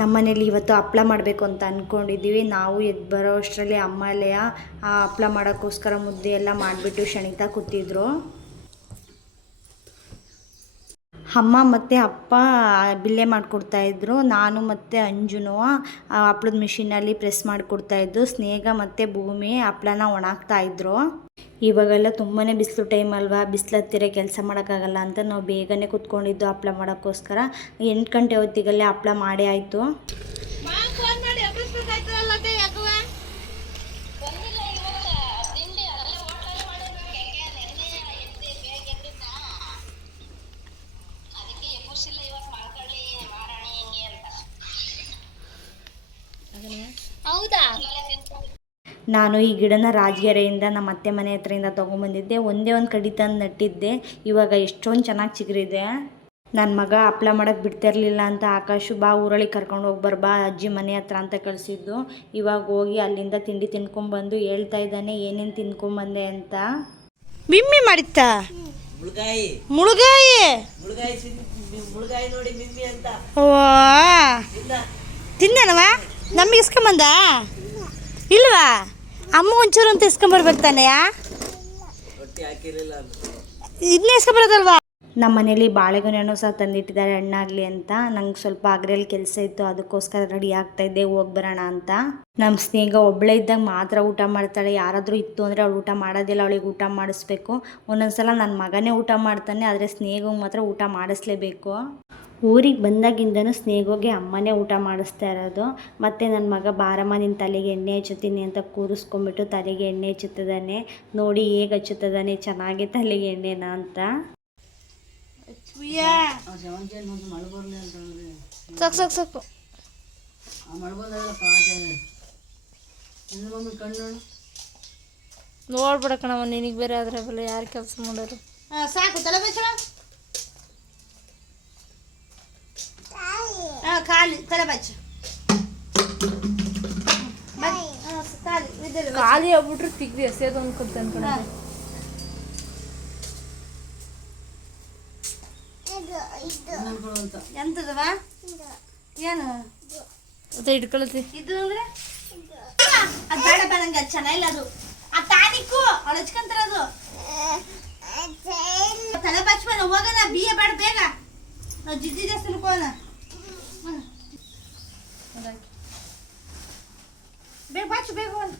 ನಮ್ಮನೇಲಿ ಇವತ್ತು ಹಪ್ಪಳ ಮಾಡಬೇಕು ಅಂತ ಅಂದ್ಕೊಂಡಿದ್ದೀವಿ. ನಾವು ಎದ್ದು ಬರೋ ಅಷ್ಟರಲ್ಲಿ ಅಮ್ಮಲೆಯ ಆ ಹಪ್ಪಳ ಮಾಡೋಕ್ಕೋಸ್ಕರ ಮುದ್ದೆ ಎಲ್ಲ ಮಾಡಿಬಿಟ್ಟು ಶಣಿತಾ ಕೂತಿದ್ರು. ಅಮ್ಮ ಮತ್ತು ಅಪ್ಪ ಬಿಲ್ಲೆ ಮಾಡಿಕೊಡ್ತಾಯಿದ್ರು. ನಾನು ಮತ್ತು ಅಂಜುನು ಹಪ್ಳದ ಮಿಷಿನಲ್ಲಿ ಪ್ರೆಸ್ ಮಾಡಿಕೊಡ್ತಾಯಿದ್ದು. ಸ್ನೇಹ ಮತ್ತು ಭೂಮಿ ಹಪ್ಳನ ಒಣಾಕ್ತಾಯಿದ್ರು. ಇವಾಗೆಲ್ಲ ತುಂಬಾ ಬಿಸಿಲು ಟೈಮ್ ಅಲ್ವಾ, ಬಿಸಿಲು ಹತ್ತಿರ ಕೆಲಸ ಮಾಡೋಕ್ಕಾಗಲ್ಲ ಅಂತ ನಾವು ಬೇಗನೆ ಕೂತ್ಕೊಂಡಿದ್ದು ಹಪ್ಪಳ ಮಾಡೋಕ್ಕೋಸ್ಕರ. 8 ಗಂಟೆ ಹೊತ್ತಿಗಲ್ಲೇ ಹಪ್ಪಳ ಮಾಡೇ ಆಯಿತು. ಹೌದಾ, ನಾನು ಈ ಗಿಡನ ರಾಜಗೆರೆಯಿಂದ ನಮ್ಮ ಅತ್ತೆ ಮನೆ ಹತ್ರದಿಂದ ತೊಗೊಂಬಂದಿದ್ದೆ. ಒಂದೇ ಒಂದು ಕಡಿ ತಂದು ನಟ್ಟಿದ್ದೆ. ಇವಾಗ ಎಷ್ಟೊಂದು ಚೆನ್ನಾಗಿ ಚಿಗುರಿದೆ. ನನ್ನ ಮಗ ಹಪ್ಪಳ ಮಾಡೋಕ್ಕೆ ಬಿಡ್ತಿರ್ಲಿಲ್ಲ ಅಂತ ಆಕಾಶು ಬಾ ಊರೊಳಗೆ ಕರ್ಕೊಂಡು ಹೋಗ್ಬಾರ ಬಾ ಅಜ್ಜಿ ಮನೆ ಹತ್ರ ಅಂತ ಕಳಿಸಿದ್ದು. ಇವಾಗ ಹೋಗಿ ಅಲ್ಲಿಂದ ತಿಂಡಿ ತಿನ್ಕೊಂಡ್ಬಂದು ಹೇಳ್ತಾ ಇದ್ದಾನೆ ಏನೇನು ತಿನ್ಕೊಂಬಂದೆ ಅಂತ. ಮಿಮ್ಮಿ ಮಾಡಿತ್ತಾ ಮುಳುಗಾಯಿ ನೋಡಿ ಮಿಮ್ಮಿ ಅಂತ. ಓ ತಿಂದೇನವ? ನಮಗೆ ಇಸ್ಕೊಂಬಂದ ಇಲ್ವಾ? ಅಮ್ಮ ಒಂಚೂರು ಅಂತ ಇಸ್ಕೊಂಬರ್ಬೇಕು ತಾನೆಯಾ? ಇದನ್ನೇ ಇಸ್ಕೊಂಬರೋದಲ್ವಾ? ನಮ್ಮ ಮನೇಲಿ ಬಾಳೆಗೊನೆ ಹಣ್ಣು ಸಹ ತಂದಿಟ್ಟಿದ್ದಾರೆ ಹಣ್ಣಾಗಲಿ ಅಂತ. ನಂಗೆ ಸ್ವಲ್ಪ ಆಗ್ರಲ್ಲಿ ಕೆಲಸ ಇತ್ತು, ಅದಕ್ಕೋಸ್ಕರ ರೆಡಿ ಆಗ್ತಾಯಿದ್ದೆ ಹೋಗಿ ಬರೋಣ ಅಂತ. ನಮ್ಮ ಸ್ನೇಹ ಒಬ್ಬಳೇ ಇದ್ದಾಗ ಮಾತ್ರ ಊಟ ಮಾಡ್ತಾಳೆ. ಯಾರಾದರೂ ಇತ್ತು ಅಂದರೆ ಅವಳು ಊಟ ಮಾಡೋದಿಲ್ಲ. ಅವಳಿಗೆ ಊಟ ಮಾಡಿಸ್ಬೇಕು. ಒಂದೊಂದ್ಸಲ ನನ್ನ ಮಗನೇ ಊಟ ಮಾಡ್ತಾನೆ, ಆದರೆ ಸ್ನೇಹಗೆ ಮಾತ್ರ ಊಟ ಮಾಡಿಸ್ಲೇಬೇಕು. ಊರಿಗೆ ಬಂದಾಗಿಂದನೂ ಸ್ನೇಹಗೆ ಅಮ್ಮನೇ ಊಟ ಮಾಡಿಸ್ತಾ ಇರೋದು. ಮತ್ತು ನನ್ನ ಮಗ ಬಾರಮ್ಮ ನಿನ್ನ ತಲೆಗೆ ಎಣ್ಣೆ ಹಚ್ಚುತ್ತೀನಿ ಅಂತ ಕೂರಿಸ್ಕೊಂಬಿಟ್ಟು ತಲೆಗೆ ಎಣ್ಣೆ ಹಚ್ಚುತ್ತಿದ್ದಾನೆ. ನೋಡಿ ಹೇಗೆ ಹಚ್ಚುತ್ತಿದ್ದಾನೆ ಚೆನ್ನಾಗಿ ತಲೆಗೆ ಎಣ್ಣೆನ ಅಂತ. ಸಾಕು ನೋಡ್ಬಿಡ ಕಣವ, ನಿನಗೆ ಬೇರೆ ಆದ್ರೆ ಬಲ್ಲ ಯಾರು ಕೆಲಸ ಮಾಡೋರು. ಸಾಕು ತಲೆ ಬಚ್ಚ ಖಾಲಿ ತಲೆ ಬಚ್ಚ ಖಾಲಿ ಆಗ್ಬಿಟ್ರೆ ತಿಗ್ದಿ ಎಸೆಯೋದು ಅನ್ಕೊತ ಅನ್ಕೊಂಡೆ. ಎಂತದವ ಏನು ಮತ್ತೆ ಇಟ್ಕೊಳತಿ ಇದು ಅಂದ್ರೆ ಅದು ಬೇಡ ನಂಗೆ ಅದು ಚೆನ್ನಾಗಿಲ್ಲ. ಅದು ಆ ಟಾನಿಕ್ಕು ಅವಳು ಹಚ್ಕೊಂತಾರದು. ತಲೆ ಬಚ್ಚ ಹೋಗೋಣ, ಬಿಯ ಬೇಡ ಬೇಗ. ನಾವು ಜಿದ್ದಿ ಜಾಸ್ತಿ ಹೋಗೋಣ ಬೇಗ ಬಚ್ಚು ಬೇಗ ಹೋಗೋಣ.